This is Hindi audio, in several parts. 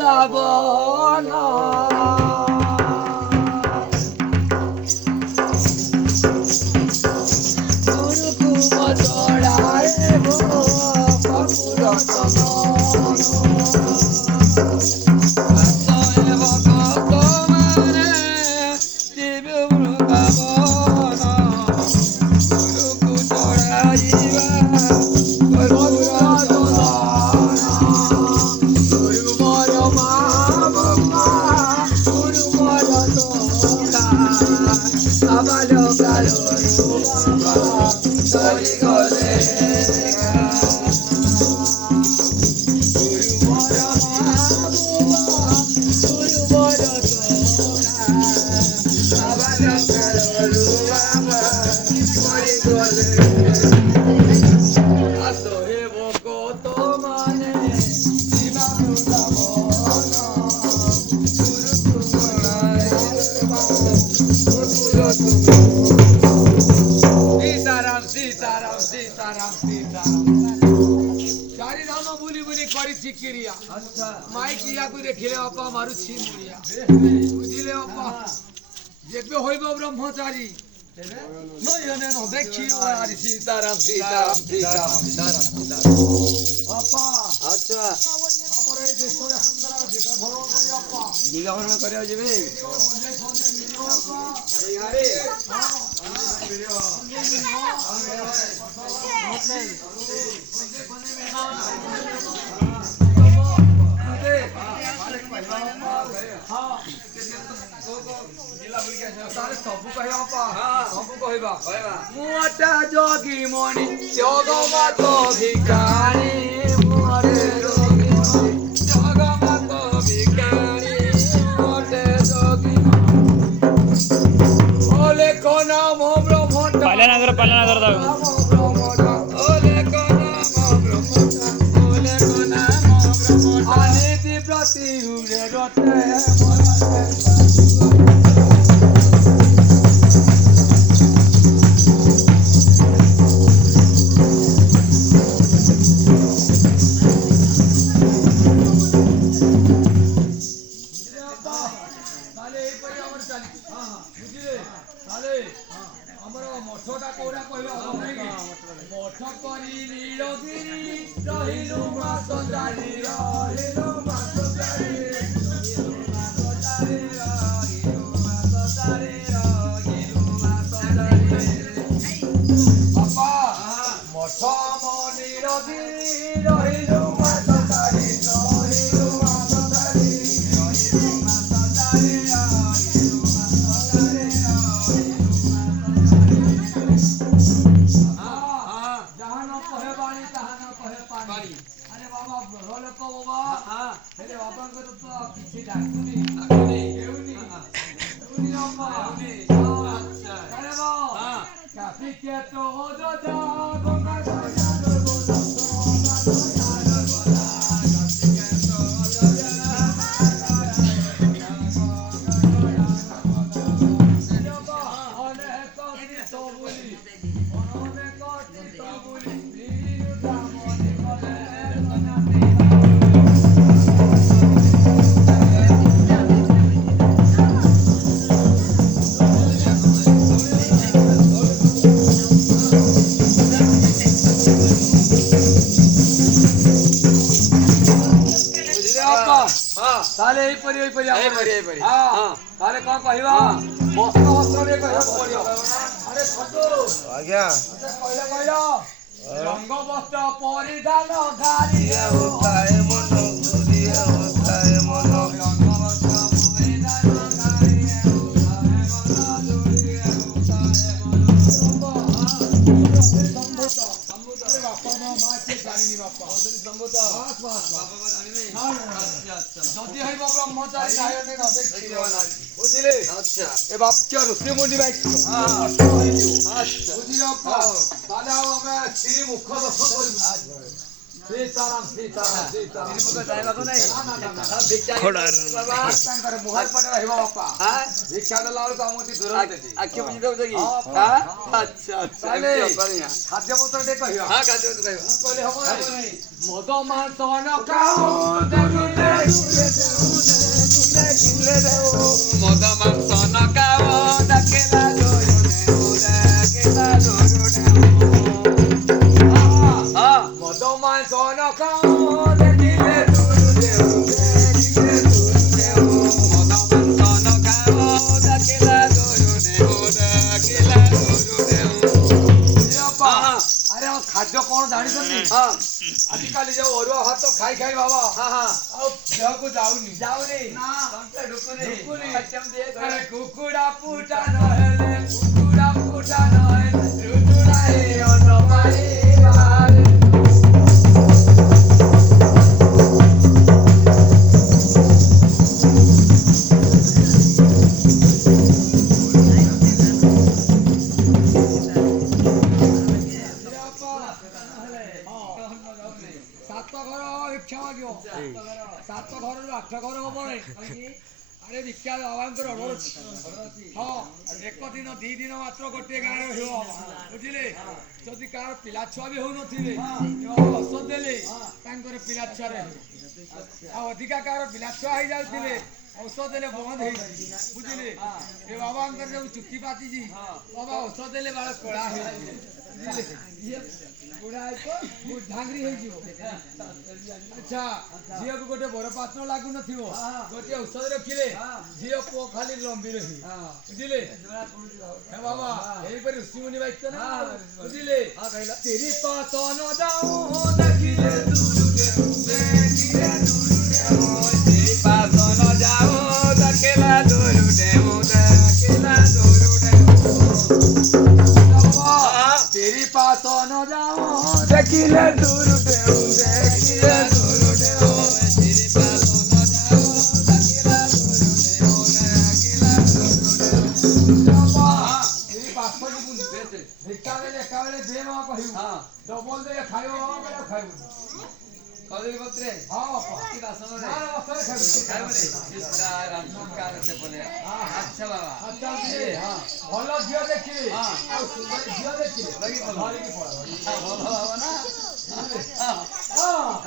বৃন্দাবন গুরুকুম চড়ায় গো কপুরতন माई किया को देखिले अपा मारुछि मुड़िया बुझिले अपा जेबे होइबो ब्रह्मचारी नयने न देखियो हरि सीताराम सीताराम सीताराम सीताराम अपा अच्छा हमरे देशरे सुंदर जेका भरो करी अपा जिगा भरो करियो जेबे ए गारे मोटा जोगी मणि जगमत भिखारी मोरे जोगी मणि जगमत भिखारी मोटे जोगी ओले को नाम ब्रह्मटा पालनगर दाव ओले को नाम ब्रह्मटा ओले को नाम ब्रह्मटा अनिति प्रति उरे रते ताले ए परी हां ताले कोन कहिबा वस्त्र वस्त्र रे कहिबा पड़ियो अरे छोटू आज्ञा पहिले कहियो रंग वस्त्र परिधान गारी होता है मनो दूरी होता है मनो रंग वस्त्र परिधान गारी होता है मनो दूरी होता है मनो संभूत रे बापा मां के जानिनी बापा संभूत बस बस बापा जानिनी हां अच्छा जदी हइबो ब्रह्मचारी नायने न देखिबो ना बुझिले अच्छा ए बाप के रुसे मुंडी बाइक हां अच्छा बुझिलो दादा हमें श्री मुख दर्शन करिबो सीताराम सीताराम सीताराम श्री मुख जायला तो नहीं सब भिक्षा बाबा तांकर मुहर पटे रहबो बापा हां भिक्षा दला तो हमती दूर देती आखी बुझी दउ जगी हां अच्छा अच्छा बढ़िया खाद्य पत्र दे कहियो हां खाद्य पत्र कहियो कहले हम नहीं मद मांस न खाओ ଖାଇ ଖାଇ ବାବା ହଁ ହଁ ଆଉ ଦେହକୁ ଯାଉନି ଯାଉନି ନା ତଣ୍ଟେ ଢୁକୁନି ଢୁକୁନି। କେମିତି ଆରେ କୁକୁଡ଼ା ପୁଟା ନହେଲେ ରୁଟୁଡ଼ା ହେ ଅନପାରେ ବାହାରେ ସାତ ଘର ଭିକ୍ଷା ମାଗିବ ସାତ ଘରରୁ 8 ଘର ହବ ଆରେ ଭିକ୍ଷା ବାବାଙ୍କର ଅର୍ଡର ଅଛି ହଁ ଏକ ଦିନ 2 ଦିନ ମାତ୍ର ଗୋଟିଏ ଗାଁରେ ହେବ ବୁଝିଲେ ଯଦି କାହାର ପିଲା ଛୁଆ ବି ହଉନଥିବେ ଔଷଧ ଦେଲେ ତାଙ୍କର ପିଲା ଛୁଆରେ ଆଉ ଅଧିକା କାହାର ପିଲା ଛୁଆ ହେଇଯାଉଥିଲେ ଔଷଧ ଦେଲେ ବନ୍ଦ ହେଇଛି ବୁଝିଲେ ଏ ବାବାଙ୍କର ଯୋଉ ଚୁଟି ପାଚିଛି ବାବା ଔଷଧ ଦେଲେ ବାଳ କଳା ହେଇଯିବ ବୁଝିଲେ ଢାଙ୍ଗରି ହେଇଯିବ ଆଚ୍ଛା ଝିଅକୁ ଗୋଟେ ବଡ ପାତ୍ର ଲାଗୁନଥିବ ଗୋଟିଏ ଔଷଧ ରଖିଲେ ଝିଅ ପୁଅ ଖାଲି ଲମ୍ବି ରହିବେ ବୁଝିଲେ ହେ ବାବା ଏଇପରି ଋଷିମୁନି ବାକ୍ୟ ନା ବୁଝିଲେ ତିରି ପାତନ ଯାଉ ଦେଖିଲେ ଦୁରୁରେ ଦେଖିଲେ ଦୁରୁରେ ତିରି ପାତନ ଯାଉ ଦେଖିଲା ଦୁରୁଟେ ଦେଖିଲା ଦୁରୁଟେ तेरी पास न जाओ देखिले दूर देऊ देखिले दूर देऊ तेरी पास न जाओ देखिला दुरुटे देखिला दुरुटे तेरी पास पर बुझ बेटे भिकाले काले दे मा कहिउ हां डबल दे खाइयो बाबा खाइबो कदली पत्रे हां बापा की बासन रे ना बस खाइबो रे सीताराम सुकार से बोले अच्छा बाबा अच्छा जी हां भलो झियो देखिले हां आ सुंदर झियो देखिले लगी बोल भारी की पड़ा बोल बाबा ना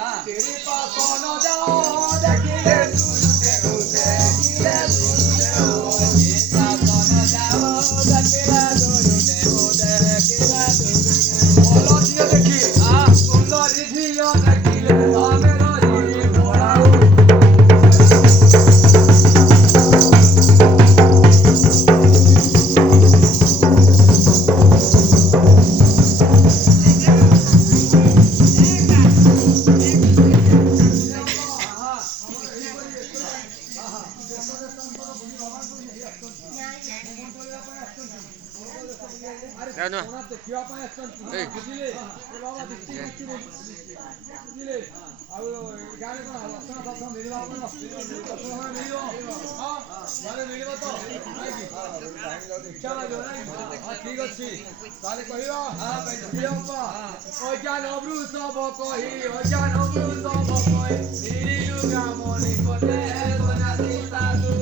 हां तेरी पास न जाओ देखिले दूर देऊ देखिले दूर देऊ तेरी पास न जाओ देखिला दुरुटे देखिला दुरुटे भलो झियो देखि हां सुंदर झियो देखिले आमे रही मोराऊ ଦେଖିବା ପାଇଁ ଆସିଛନ୍ତି ବୁଝିଲେ ବାବା ଦୃଷ୍ଟି ବୁଝିଲେ ଆଉ ଗାଁରେ କଣ ରସନ ଫସନ ମିଳିବ ଆମର ରସନ ମିଳିବ ହଁ ଘରେ ମିଳିବ ତ ଇଚ୍ଛା ଲାଗିବ ନାଇଁ ହଁ ଠିକ ଅଛି ତାହେଲେ କହିବା ଅଜ୍ଞାନ ବୃଷଭ କହି ଅଜ୍ଞାନ ବୃଷଭ କହି ମିଳିଲୁ ଗ୍ରାମ ନିକଟେ ସନ୍ନ୍ୟାସୀ ସାଧୁ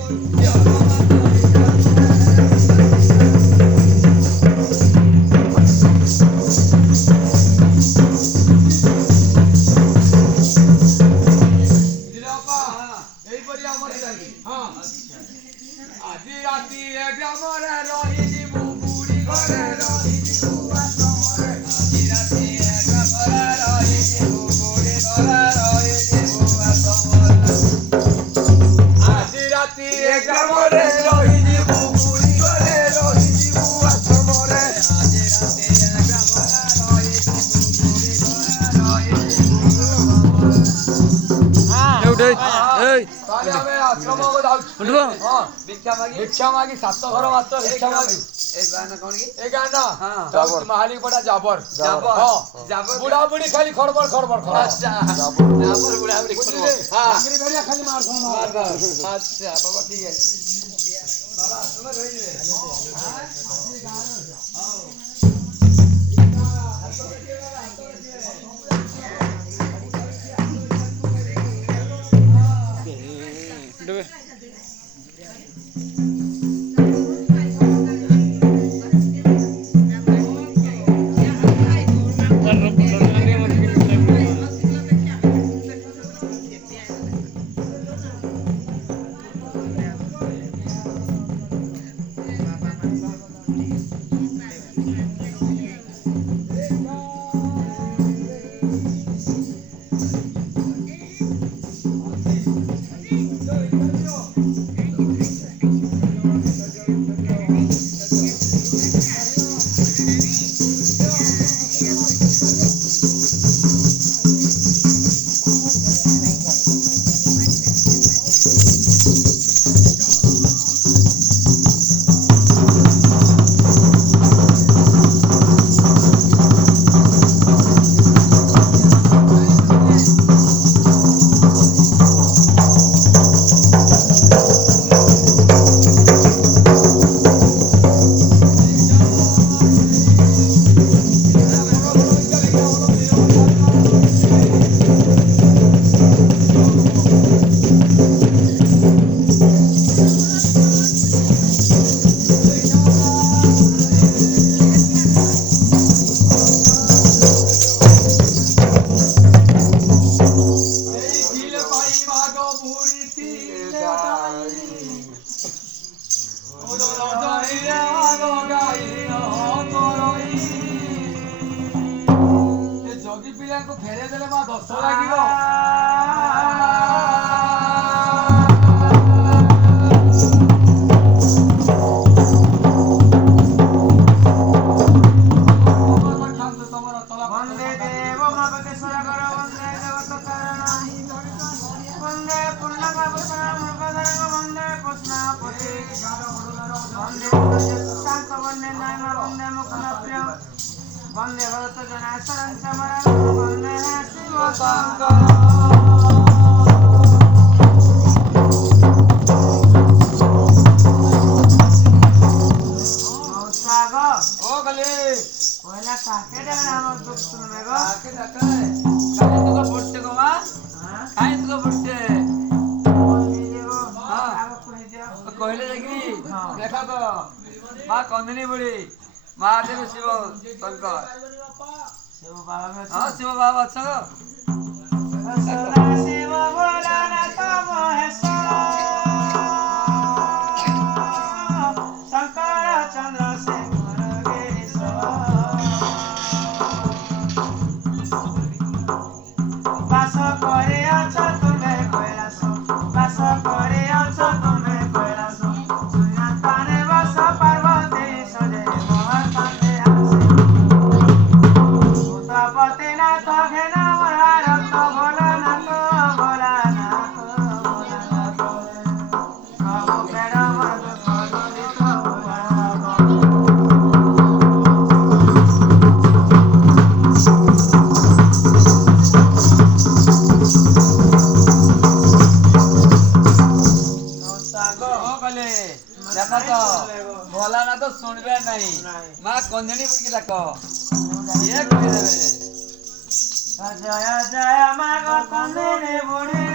এইপরি আমার হ্যাঁ আজি রাতি গ্রামরে রহিଯିବୁ বুড়ি ঘরে রহিଯିବୁ আশ্রমরে আজি রাতি গ্রামরে রহিଯିବୁ বুড়ি ঘরে রহিଯିବୁ আশ্রমরে আজি রাতি গ্রামরে রহিଯିବୁ বুড়ি ঘরে রহিଯିବୁ আশ্রমরে আজি রাতি গ্রামরে রহিଯିବୁ বুড়ি ঘরে রহিଯିବୁ আশ্রমরে এই তাহলে আমি আশ্রমକୁ যাଉଛୁ ହଁ ভিক্ষা মাগি ভিক্ষা মাগি 7 ঘর মাত্র ভিক্ষা মাগি এই গান কোন কি এই গান না হ্যাঁ যাଉଛି মাহালি পড়া জাবর জাবর ହଁ জাবর বুড়া বুড়ি খালি খড়বড় খড়বড় খড় আচ্ছা জাবর বুড়া বুড়ি বুঝলি আঙ্গুরি ভেড়িয়া খালি মার আচ্ছা বাবা ঠিক আছে বাবা তোমার রইবে वंदे भरत जनार्दन समरं वंदे शिव शंकर ओ गले पहिला काके नाम दुख सुनबे गो काके काय काय तुका पडते गो मा काय तुका पडते कहले जाकरी देखा तो माँ कंदनी बुढ़ी महादेव शिव शंकर शिव बाबा में हाँ शिव बाबा अच्छा गो शिव भोलानाथ महेश्वर शंकर चंद्रशेखर गिरीश्वर बास करे अछ तुमे कैलास बास करे अछ तुमे कैलास सुनाताने बस पार्वती सजे मोहन कांते आसे भूतपति नाथ घेन मरारत भोलानाथ भोलानाथ भोलानाथ प्रभु पेड़ मधु सदुदित भोलानाथ ओ गले देखा तो भोला ना तो सुनबे नहीं माँ कंदनी बुढ़ी की देखो ये कह देवे जय जय माग कंदिनी बुढ़ी